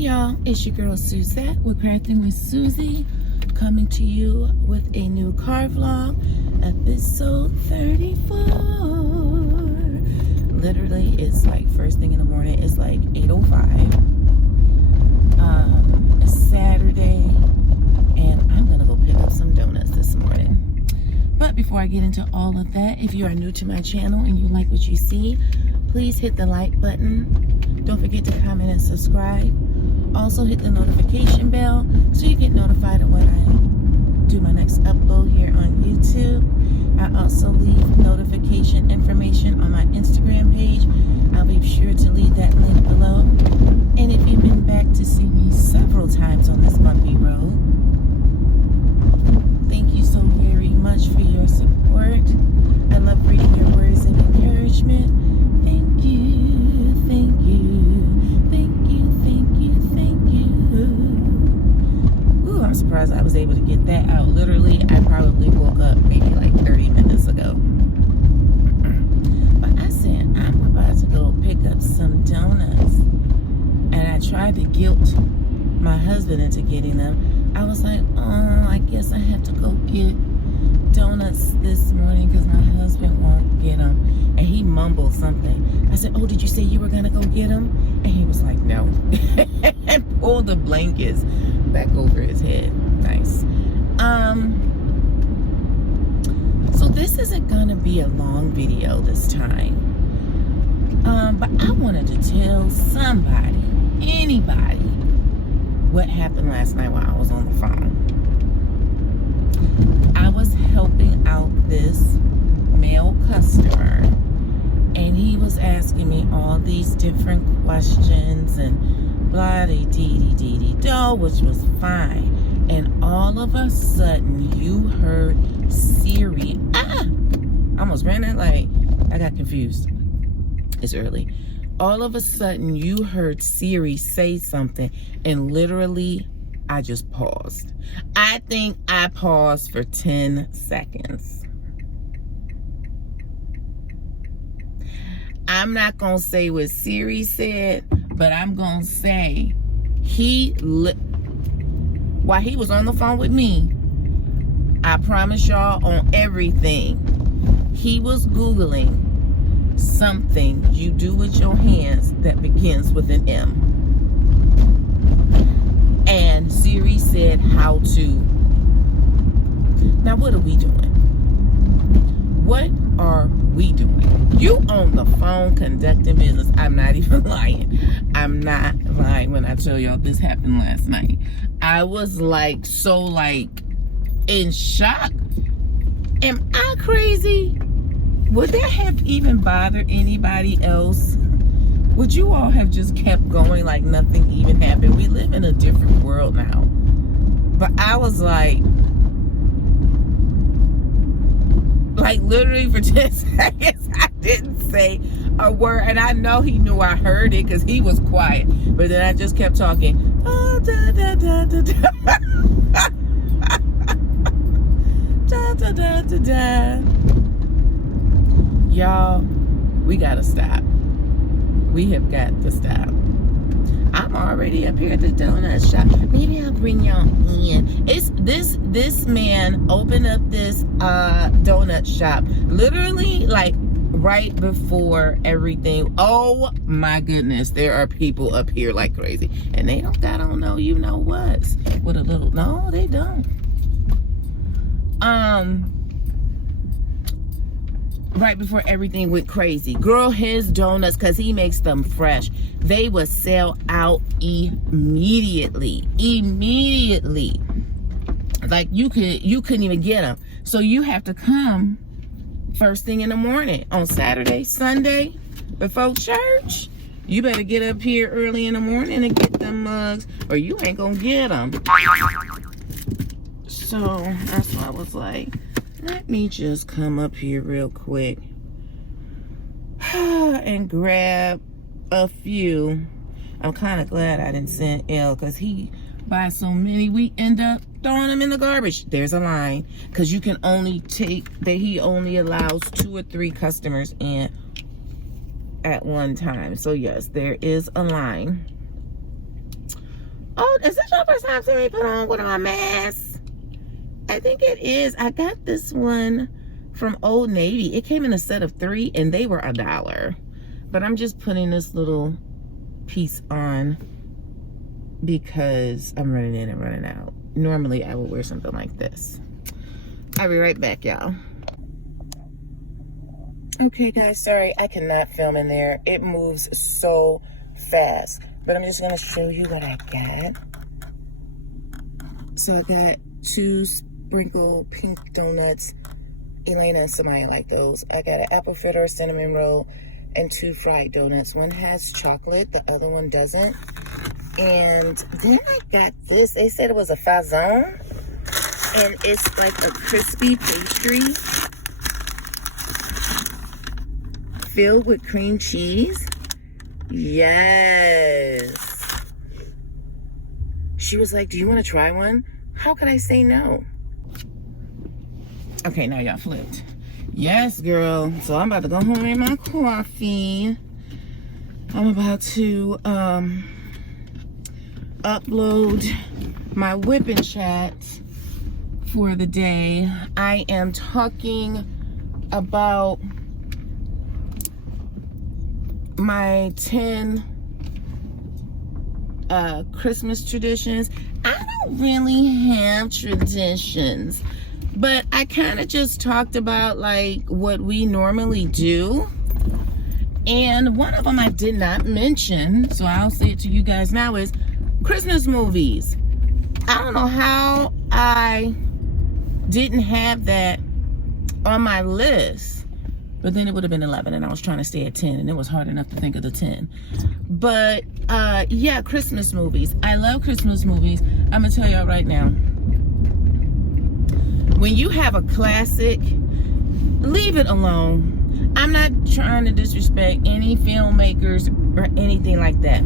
y'all, it's your girl Suzette with Crafting with Susie, coming to you with a new car vlog, episode 34. Literally, it's like first thing in the morning. It's like 8:05. It's Saturday, and I'm gonna go pick up some donuts this morning. But before I get into all of that, if you are new to my channel and you like what you see, please hit the like button. Don't forget to comment and subscribe. Also hit the notification bell so you get notified of when I do my next upload here on YouTube. I also leave notification information on my Instagram page. I'll be sure to leave that link below. And if you've been back to see me several times on this bumpy road, thank you so very much for your support. I love reading your words of encouragement. Thank you, thank you, thank you, thank you, thank you. Ooh, I'm surprised I was able to get that out. Literally, I probably woke up maybe like 30 minutes ago. But I said, I'm about to go pick up some donuts. And I tried to guilt my husband into getting them. I was like, oh, I guess I have to go get donuts this morning because my husband won't get them. And he mumbled something. I said, oh, did you say you were going to go get them? And he was like, no. And pulled the blankets back over his head. Nice. So this isn't going to be a long video this time. But I wanted to tell somebody, anybody, what happened last night while I was on the phone. I was helping out this male customer, and he was asking me all these different questions and blah dee dee dee dee do, which was fine. And all of a sudden, you heard Siri. I almost ran that light. I got confused. It's early. All of a sudden, you heard Siri say something, and literally, I just paused. I think I paused for 10 seconds. I'm not going to say what Siri said, but I'm going to say while he was on the phone with me, I promise y'all on everything, he was Googling something you do with your hands that begins with an M. And Siri said how to. Now what are we doing? What are we doing? You on the phone conducting business. I'm not even lying. I'm not lying when I tell y'all this happened last night. I was like in shock. Am I crazy? Would that have even bothered anybody else? Would you all have just kept going like nothing even happened? We live in a different world now. But I was like literally for 10 seconds, I didn't say a word. And I know he knew I heard it because he was quiet. But then I just kept talking. Oh, da, da, da, da, da. Da, da, da, da, da. Y'all, we gotta stop. We have got to stop. I'm already up here at the donut shop. Maybe I'll bring y'all in. It's this man opened up this donut shop literally like right before everything. Oh my goodness, there are people up here like crazy, and they don't got on no you know what with a little. No, they don't. Right before everything went crazy. Girl, his donuts, because he makes them fresh, they would sell out immediately. Immediately. Like you couldn't even get them. So you have to come first thing in the morning on Saturday, Sunday, before church. You better get up here early in the morning and get them mugs, or you ain't gonna get them. So that's why I was like, let me just come up here real quick and grab a few. I'm kind of glad I didn't send L because he buys so many. We end up throwing them in the garbage. There's a line because you can only he only allows 2 or 3 customers in at one time. So yes, there is a line. Oh, is this your first time seeing me put on one of my masks? I think it is. I got this one from Old Navy. It came in a set of 3 and they were $1. But I'm just putting this little piece on because I'm running in and running out. Normally I would wear something like this. I'll be right back, y'all. Okay guys, sorry, I cannot film in there. It moves so fast. But I'm just gonna show you what I got. So I got 2 sprinkled pink donuts. Eleyna and Samaya like those. I got an apple fritter, cinnamon roll, and 2 fried donuts. One has chocolate, the other one doesn't. And then I got this. They said it was a fazon. And it's like a crispy pastry filled with cream cheese. Yes. She was like, do you want to try one? How could I say no? Okay, now y'all flipped. Yes, girl. So I'm about to go home and make my coffee. I'm about to upload my whipping chat for the day. I am talking about my 10 Christmas traditions. I don't really have traditions, but I kind of just talked about like what we normally do. And one of them I did not mention, so I'll say it to you guys now, is Christmas movies. I don't know how I didn't have that on my list, but then it would have been 11 and I was trying to stay at 10 and it was hard enough to think of the 10. But yeah, Christmas movies. I love Christmas movies. I'm gonna tell y'all right now, when you have a classic, leave it alone. I'm not trying to disrespect any filmmakers or anything like that.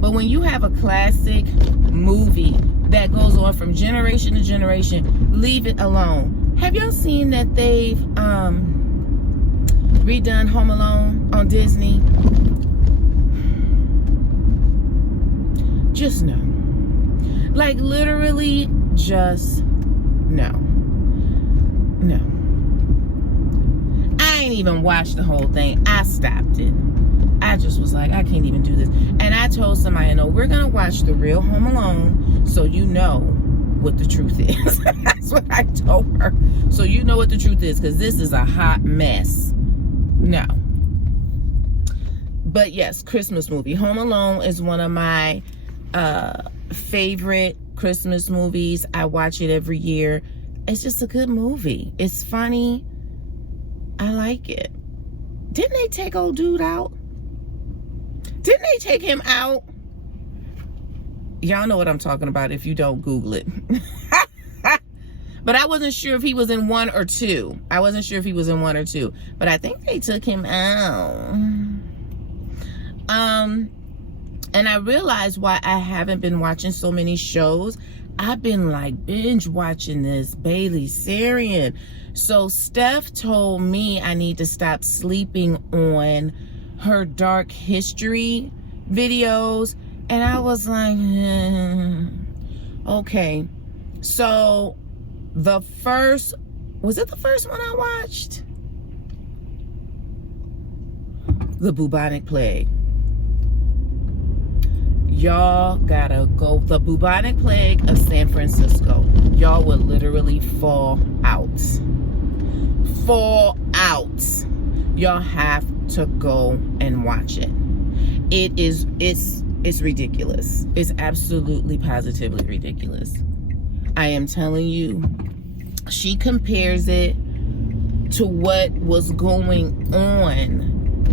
But when you have a classic movie that goes on from generation to generation, leave it alone. Have y'all seen that they've redone Home Alone on Disney? Just no. Like literally just no. No. I ain't even watched the whole thing. I stopped it. I just was like, I can't even do this. And I told somebody, no, we're going to watch the real Home Alone so you know what the truth is. That's what I told her. So you know what the truth is, because this is a hot mess. No. But yes, Christmas movie. Home Alone is one of my favorite Christmas movies. I watch it every year. It's just a good movie. It's funny. I like it. Didn't they take old dude out? Didn't they take him out? Y'all know what I'm talking about if you don't Google it. But I wasn't sure if he was in 1 or 2. I wasn't sure if he was in 1 or 2. But I think they took him out. And I realized why I haven't been watching so many shows. I've been like binge watching this Bailey Sarian. So Steph told me I need to stop sleeping on her dark history videos. And I was like, okay. So the first, was it the first one I watched? The bubonic plague. Y'all gotta go. The bubonic plague of San Francisco. Y'all will literally fall out. Fall out. Y'all have to go and watch it. It's ridiculous. It's absolutely positively ridiculous. I am telling you, she compares it to what was going on.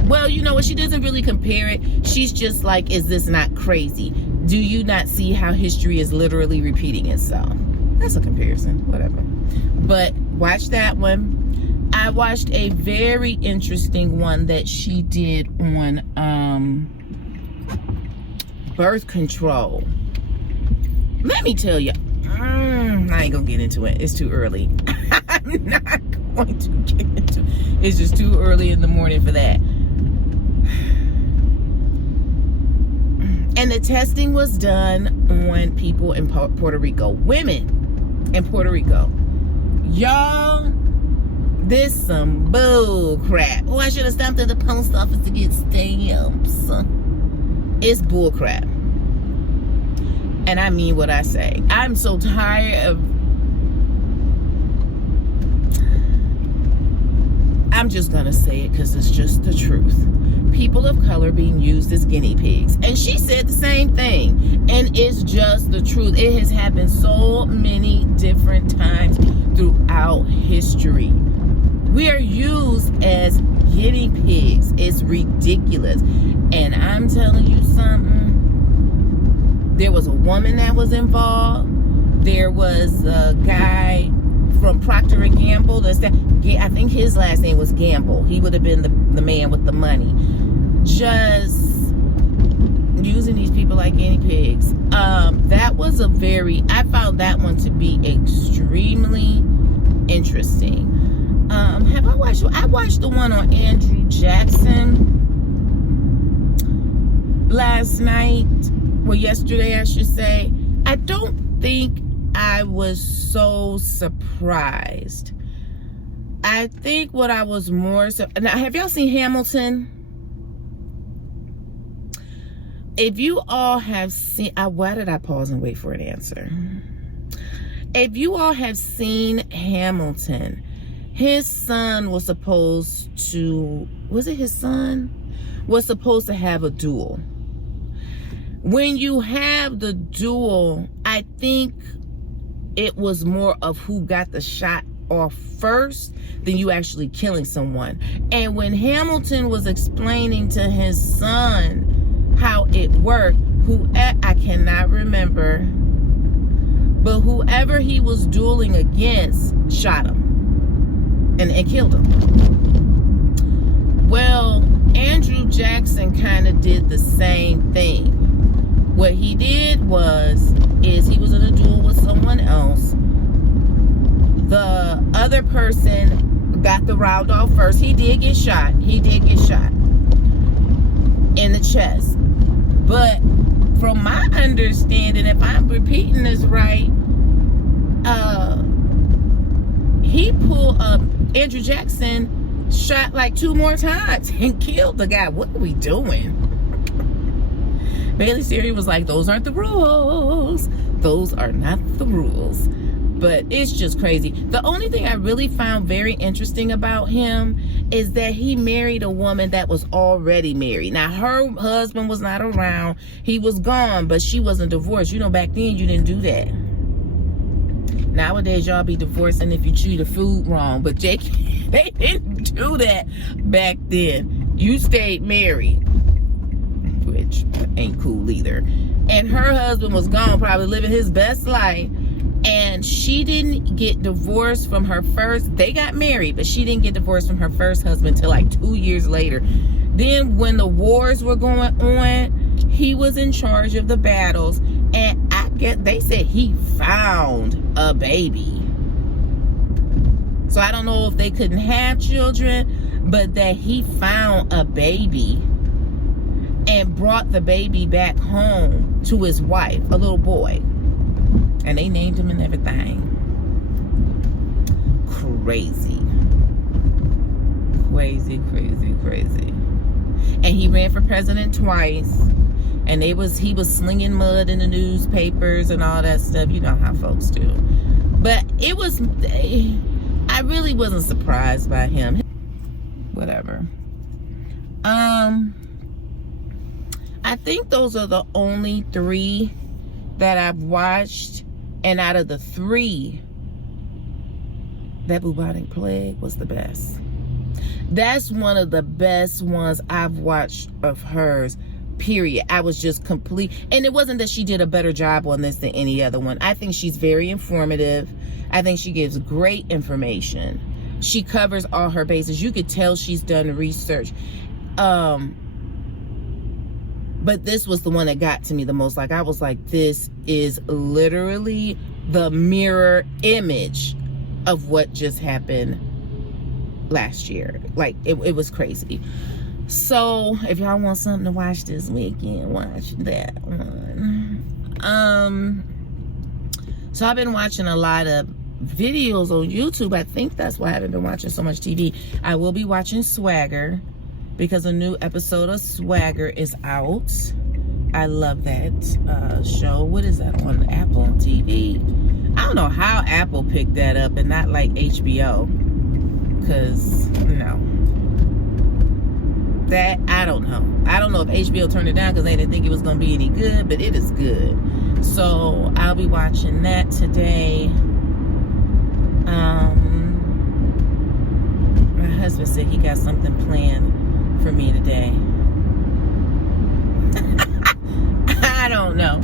Well, you know what? She doesn't really compare it. She's just like, is this not crazy? Do you not see how history is literally repeating itself? That's a comparison, whatever. But watch that one. I watched a very interesting one that she did on birth control. Let me tell you, I ain't gonna get into it. It's too early. I'm not going to get into it. It's just too early in the morning for that. And the testing was done on people in Puerto Rico, women in Puerto Rico. Y'all, this some bull crap. Oh, I should have stopped at the post office to get stamps. It's bull crap. And I mean what I say. I'm so tired of... I'm just gonna say it because it's just the truth. People of color being used as guinea pigs. And she said the same thing. And it's just the truth. It has happened so many different times throughout history. We are used as guinea pigs. It's ridiculous. And I'm telling you something. There was a woman that was involved. There was a guy from Procter & Gamble. I think his last name was Gamble. He would have been the man with the money. Just using these people like guinea pigs. That was I found that one to be extremely interesting. I watched the one on Andrew Jackson last night, well, yesterday I should say. I don't think I was so surprised. I think what I was more now, have y'all seen Hamilton? If you all have seen, why did I pause and wait for an answer? If you all have seen Hamilton, his son was supposed to, was it his son? Was supposed to have a duel. When you have the duel, I think it was more of who got the shot off first than you actually killing someone. And when Hamilton was explaining to his son how it worked, I cannot remember, but whoever he was dueling against shot him and killed him. Well, Andrew Jackson kind of did the same thing. What he did is he was in a duel with someone else. The other person got the round off first. He did get shot. In the chest. But from my understanding, if I'm repeating this right, Andrew Jackson shot like 2 more times and killed the guy. What are we doing? Bailey Siri was like, those aren't the rules. Those are not the rules. But it's just crazy. The only thing I really found very interesting about him is that he married a woman that was already married. Now, her husband was not around. He was gone, but she wasn't divorced. You know, back then, you didn't do that. Nowadays, y'all be divorcing if you treat a food wrong. But they didn't do that back then. You stayed married, which ain't cool either. And her husband was gone, probably living his best life. And she didn't get divorced from her first, they got married, but she didn't get divorced from her first husband until like 2 years later. Then when the wars were going on, he was in charge of the battles. And they said he found a baby. So I don't know if they couldn't have children, but that he found a baby and brought the baby back home to his wife, a little boy. And they named him and everything. Crazy. And he ran for president twice. And he was slinging mud in the newspapers and all that stuff. You know how folks do. But I really wasn't surprised by him. Whatever. I think those are the only 3 that I've watched. And out of the 3, that bubonic plague was the best. That's one of the best ones I've watched of hers, period. I was just complete. And it wasn't that she did a better job on this than any other one. I think she's very informative. I think she gives great information. She covers all her bases. You could tell she's done research. But this was the one that got to me the most. Like, I was like, this is literally the mirror image of what just happened last year. Like, it was crazy. So if y'all want something to watch this weekend, watch that one. So I've been watching a lot of videos on YouTube. I think that's why I haven't been watching so much TV. I will be watching Swagger because a new episode of Swagger is out. I love that show. What is that on Apple TV? I don't know how Apple picked that up and not like HBO. Because, no. That, I don't know. I don't know if HBO turned it down because they didn't think it was going to be any good, but it is good. So, I'll be watching that today. My husband said he got something planned for me today. I don't know.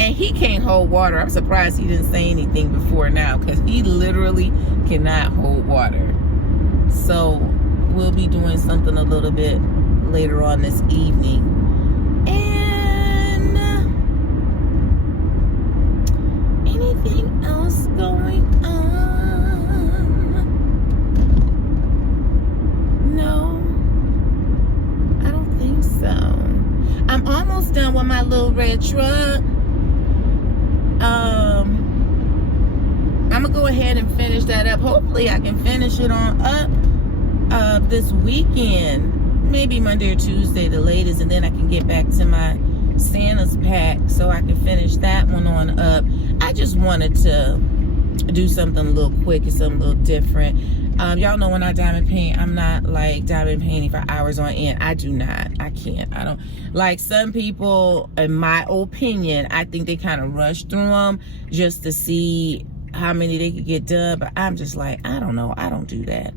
And he can't hold water. I'm surprised he didn't say anything before now because he literally cannot hold water. So we'll be doing something a little bit later on this evening. And anything else going on? No, I don't think so. I'm almost done with my little red truck. I'm gonna go ahead and finish that up. Hopefully I can finish it on up this weekend, maybe Monday or Tuesday the latest, and then I can get back to my Santa's pack so I can finish that one on up. I just wanted to do something a little quick and something a little different. Y'all know when I diamond paint, I'm not like diamond painting for hours on end. I do not. I can't. I don't. Like some people, in my opinion, I think they kind of rush through them just to see how many they could get done. But I'm just like, I don't know. I don't do that.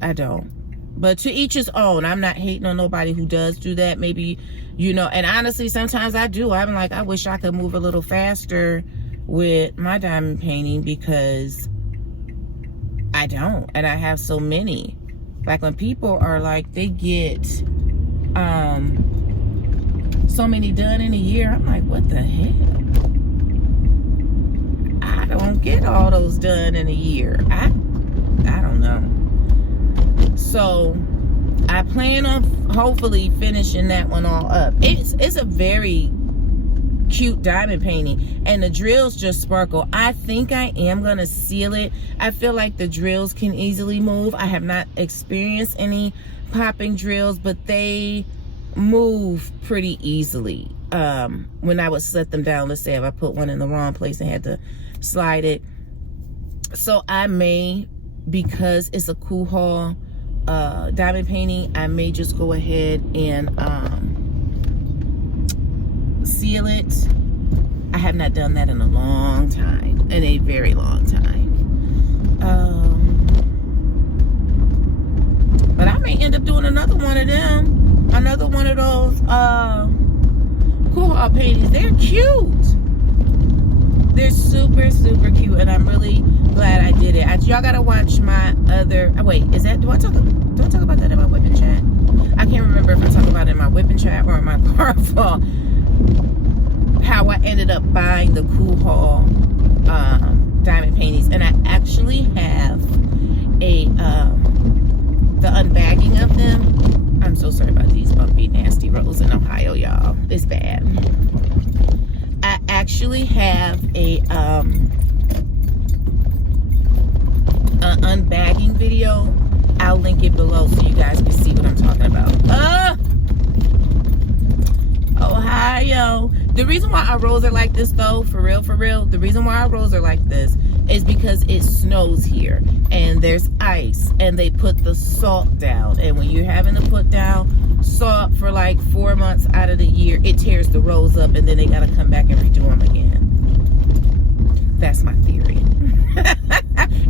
I don't. But to each his own. I'm not hating on nobody who does do that. Maybe, you know, and honestly, sometimes I do. I'm like, I wish I could move a little faster with my diamond painting because I don't, and I have so many. Like when people are like, they get so many done in a year, I'm like, what the heck? I don't get all those done in a year. I don't know. So I plan on hopefully finishing that one all up. It's a very cute diamond painting, and the drills just sparkle. I think I am gonna seal it. I feel like the drills can easily move. I have not experienced any popping drills, but they move pretty easily. When I would set them down, let's say if I put one in the wrong place and had to slide it. So I may, because it's a cool haul diamond painting, I may just go ahead and seal it. I have not done that in a long time, in a very long time. But I may end up doing another one of them, another one of those cool haul paintings. They're cute. They're super, super cute, and I'm really glad I did it. Y'all gotta watch my other. Wait, is that? Do I talk about that in my whipping chat? I can't remember if I talk about it in my whipping chat or in my car fall. How I ended up buying the cool haul diamond paintings, and I actually have a the unbagging of them. I'm so sorry about these bumpy, nasty roads in Ohio, y'all. It's bad. I actually have a an unbagging video. I'll link it below so you guys can see what I'm talking about. Ohio. The reason why our roads are like this, though, for real, the reason why our roads are like this is because it snows here and there's ice and they put the salt down. And when you're having to put down salt for like 4 months out of the year, it tears the roads up and then they got to come back and redo them again. That's my theory.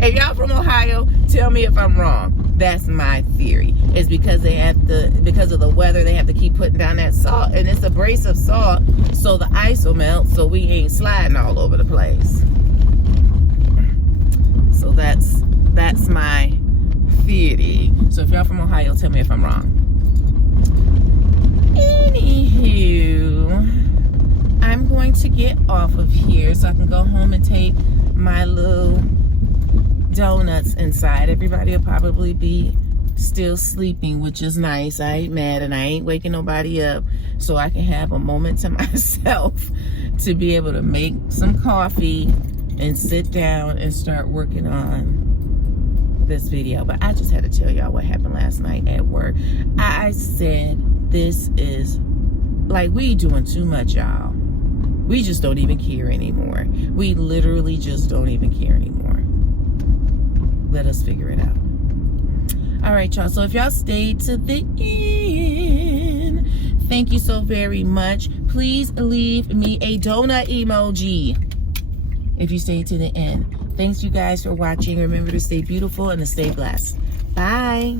If y'all from Ohio, tell me if I'm wrong. That's my theory. It's because they have to, because of the weather, they have to keep putting down that salt, and it's abrasive salt, so the ice will melt, so we ain't sliding all over the place. So that's my theory. So if y'all from Ohio, tell me if I'm wrong. Anywho, I'm going to get off of here so I can go home and take my little donuts inside. Everybody will probably be still sleeping, which is nice. I ain't mad, and I ain't waking nobody up, so I can have a moment to myself to be able to make some coffee and sit down and start working on this video. But I just had to tell y'all what happened last night at work. I said, this is like, we doing too much, y'all. We just don't even care anymore. We literally just don't even care anymore. Let us figure it out. All right, y'all. So if y'all stayed to the end, thank you so very much. Please leave me a donut emoji if you stayed to the end. Thanks, you guys, for watching. Remember to stay beautiful and to stay blessed. Bye.